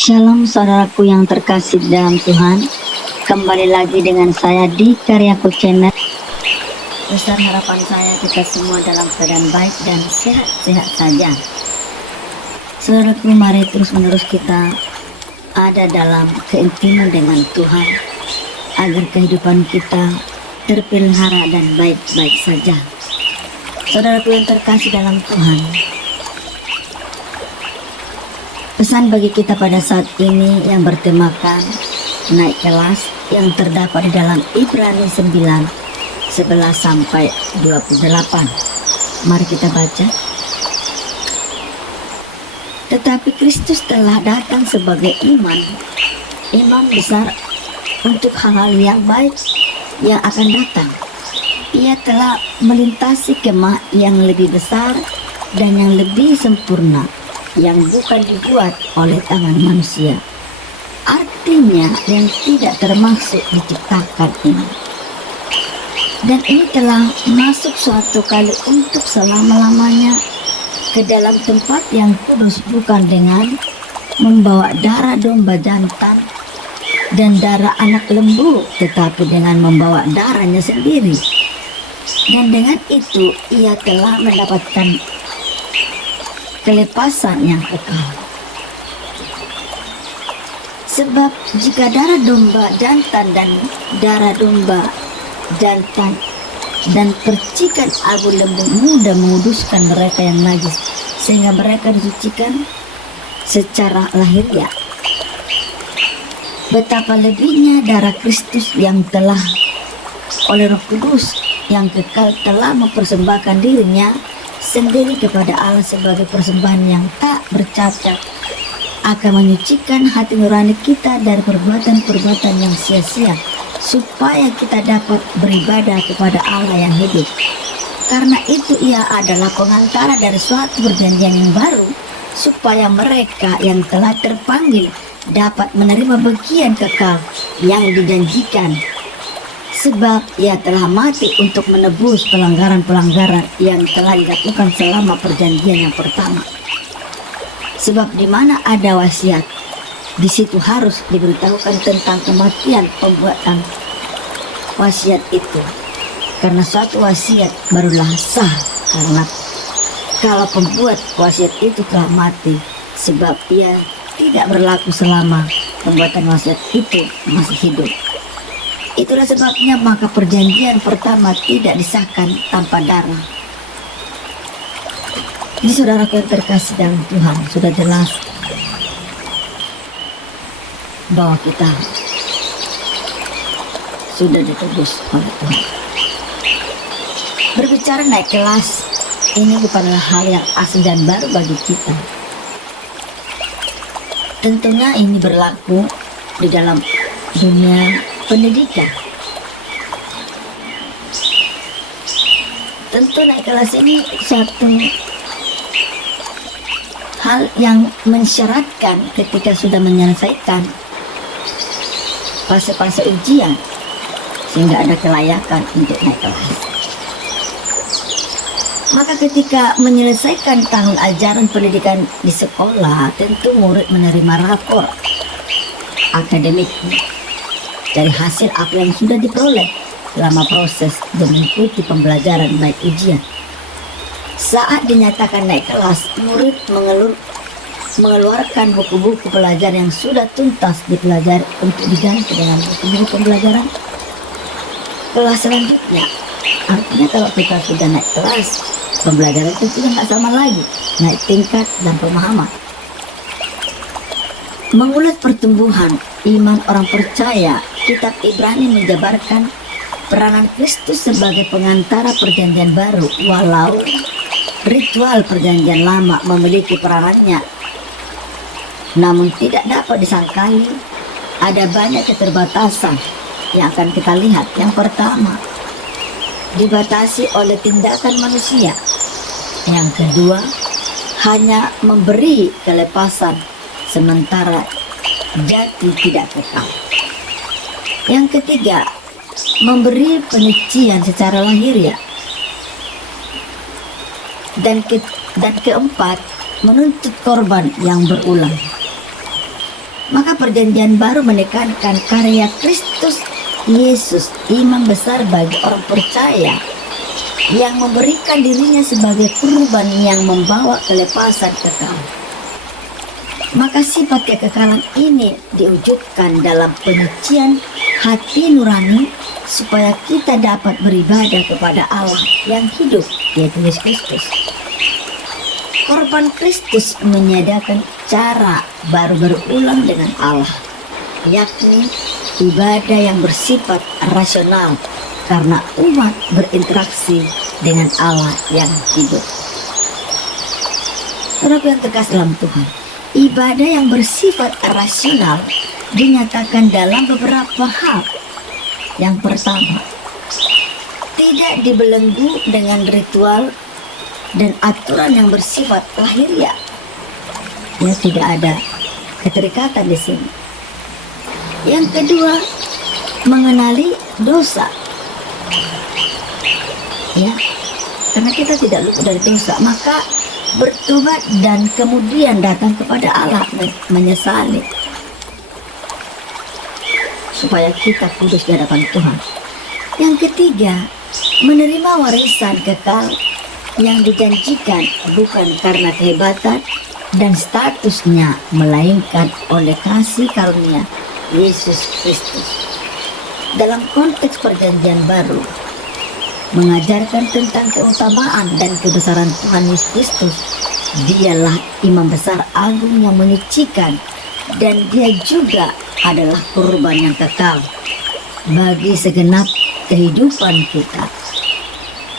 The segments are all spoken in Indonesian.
Shalom saudaraku yang terkasih dalam Tuhan. Kembali lagi dengan saya di Karyaku Channel. Besar harapan saya kita semua dalam keadaan baik dan sehat-sehat saja. Saudaraku, mari terus menerus kita ada dalam keintiman dengan Tuhan, agar kehidupan kita terpelihara dan baik-baik saja. Saudaraku yang terkasih dalam Tuhan, pesan bagi kita pada saat ini yang bertemakan naik kelas yang terdapat di dalam Ibrani 9, 11 sampai 28. Mari kita baca. Tetapi Kristus telah datang sebagai imam besar untuk hal-hal yang baik yang akan datang. Ia telah melintasi kemah yang lebih besar dan yang lebih sempurna, yang bukan dibuat oleh tangan manusia, artinya yang tidak termasuk diciptakan ini. Dan ini telah masuk suatu kali untuk selama-lamanya ke dalam tempat yang kudus, bukan dengan membawa darah domba jantan dan darah anak lembu, tetapi dengan membawa darahnya sendiri. Dan dengan itu ia telah mendapatkan kelepasan yang kekal. Sebab jika darah domba jantan dan darah domba jantan dan percikan abu lembu muda menguduskan mereka yang najis, sehingga mereka disucikan secara lahiriah, betapa lebihnya darah Kristus yang telah oleh Roh Kudus yang kekal telah mempersembahkan dirinya sendiri kepada Allah sebagai persembahan yang tak bercacat, akan menyucikan hati nurani kita dari perbuatan-perbuatan yang sia-sia, supaya kita dapat beribadah kepada Allah yang hidup. Karena itu ia adalah pengantara dari suatu perjanjian yang baru, supaya mereka yang telah terpanggil dapat menerima bagian kekal yang dijanjikan. Sebab ia telah mati untuk menebus pelanggaran-pelanggaran yang telah dilakukan selama perjanjian yang pertama. Sebab di mana ada wasiat, di situ harus diberitahukan tentang kematian pembuatan wasiat itu. Karena suatu wasiat barulah sah, karena kalau pembuat wasiat itu telah mati, sebab ia tidak berlaku selama pembuatan wasiat itu masih hidup. Itulah sebabnya maka perjanjian pertama tidak disahkan tanpa darah. Jadi saudara yang terkasih dalam Tuhan, sudah jelas bahwa kita sudah ditebus oleh Tuhan. Berbicara naik kelas, ini bukanlah hal yang asing dan baru bagi kita. Tentunya ini berlaku di dalam dunia pendidikan. Tentu naik kelas ini suatu hal yang mensyaratkan ketika sudah menyelesaikan fase-fase ujian, sehingga ada kelayakan untuk naik kelas. Maka ketika menyelesaikan tahun ajaran pendidikan di sekolah, tentu murid menerima rapor akademik dari hasil apa yang sudah diperoleh selama proses dan mengikuti pembelajaran baik ujian. Saat dinyatakan naik kelas, murid mengeluarkan buku-buku pelajaran yang sudah tuntas dipelajari untuk diganti dengan buku-buku pembelajaran kelas selanjutnya. Artinya kalau kita sudah naik kelas, pembelajaran itu sudah nggak sama lagi, naik tingkat dan pemahaman. Mengulas pertumbuhan iman orang percaya, kitab Ibrani menjabarkan peranan Kristus sebagai pengantara perjanjian baru. Walau ritual perjanjian lama memiliki peranannya, namun tidak dapat disangkali ada banyak keterbatasan yang akan kita lihat. Yang pertama, dibatasi oleh tindakan manusia. Yang kedua, hanya memberi kelepasan sementara jati tidak kekal. Yang ketiga, memberi penyucian secara lahiriah. Dan keempat, menuntut korban yang berulang. Maka perjanjian baru menekankan karya Kristus Yesus, imam besar bagi orang percaya, yang memberikan dirinya sebagai kurban yang membawa kelepasan kekal. Maka sifat kekekalan ini diwujudkan dalam penyucian hati nurani supaya kita dapat beribadah kepada Allah yang hidup, yaitu Yesus Kristus. Korban Kristus menyediakan cara baru berulang dengan Allah, yakni ibadah yang bersifat rasional karena umat berinteraksi dengan Allah yang hidup. Saudara yang terkasih dalam Tuhan, ibadah yang bersifat rasional dinyatakan dalam beberapa hal. Yang pertama, tidak dibelenggu dengan ritual dan aturan yang bersifat lahiriah. Ya, tidak ada keterikatan di sini. Yang kedua, mengenali dosa. Ya, karena kita tidak luput dari dosa, maka bertobat dan kemudian datang kepada Allah menyesali supaya kita kudus di hadapan Tuhan. Yang ketiga, menerima warisan kekal yang dijanjikan bukan karena kehebatan dan statusnya, melainkan oleh kasih karunia Yesus Kristus. Dalam konteks perjanjian baru, mengajarkan tentang keutamaan dan kebesaran Tuhan Yesus Kristus. Dialah imam besar agung yang menyucikan, dan dia juga adalah kurban yang kekal bagi segenap kehidupan kita.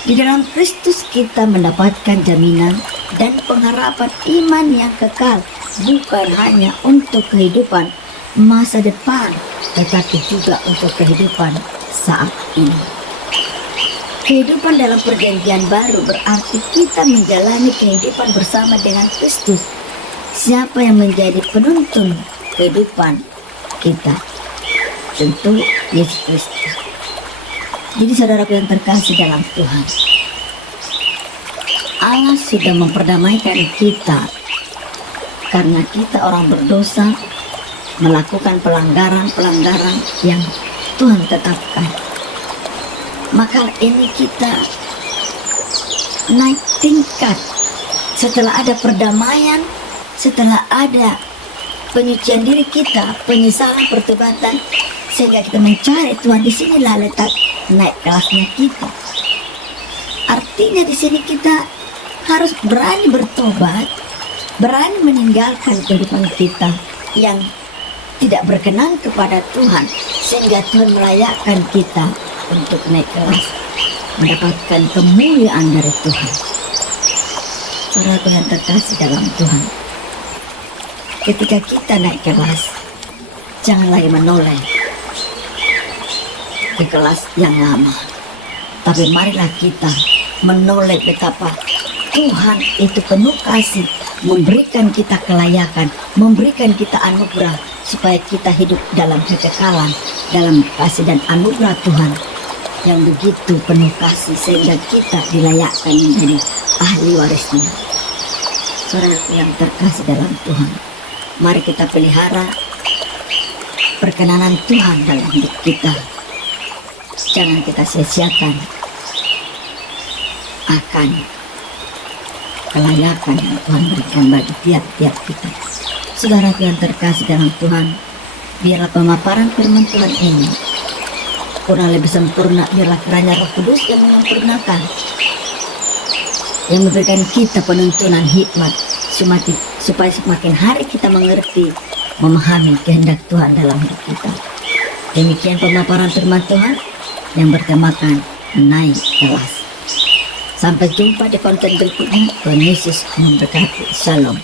Di dalam Kristus kita mendapatkan jaminan dan pengharapan iman yang kekal, bukan hanya untuk kehidupan masa depan, tetapi juga untuk kehidupan saat ini. Kehidupan dalam perjanjian baru berarti kita menjalani kehidupan bersama dengan Kristus. Siapa yang menjadi penuntun kehidupan kita? Tentu Yesus Kristus. Jadi saudaraku yang terkasih dalam Tuhan, Allah sudah memperdamaikan kita karena kita orang berdosa melakukan pelanggaran-pelanggaran yang Tuhan tetapkan. Maka ini kita naik tingkat setelah ada perdamaian, setelah ada penyucian diri kita, penyesalan, pertobatan, sehingga kita mencari Tuhan. Di sinilah letak naik kelasnya kita. Artinya di sini kita harus berani bertobat, berani meninggalkan kehidupan kita yang tidak berkenan kepada Tuhan, sehingga Tuhan melayakkan kita untuk naik kelas, mendapatkan kemuliaan dari Tuhan. Saudara yang terkasih dalam Tuhan, ketika kita naik kelas, jangan lagi menoleh ke kelas yang lama, tapi marilah kita menoleh betapa Tuhan itu penuh kasih, memberikan kita kelayakan, memberikan kita anugerah supaya kita hidup dalam kekekalan, dalam kasih dan anugerah Tuhan yang begitu penuh kasih, sehingga kita dilayakkan menjadi ahli warisnya. Saudara yang terkasih dalam Tuhan, mari kita pelihara perkenanan Tuhan dalam hidup kita. Jangan kita sia-siakan akan kelayakan yang Tuhan berikan bagi tiap-tiap kita. Saudara yang terkasih dalam Tuhan, biarlah pemaparan firman Tuhan ini kurang lebih sempurna, biarlah kiranya Roh Kudus yang menyempurnakan, yang memberikan kita penuntunan hikmat supaya semakin hari kita mengerti, memahami kehendak Tuhan dalam hidup kita. Demikian pemaparan firman Tuhan yang bertemakan naik kelas. Sampai jumpa di konten berikutnya. Tuhan Yesus memberkati. Shalom.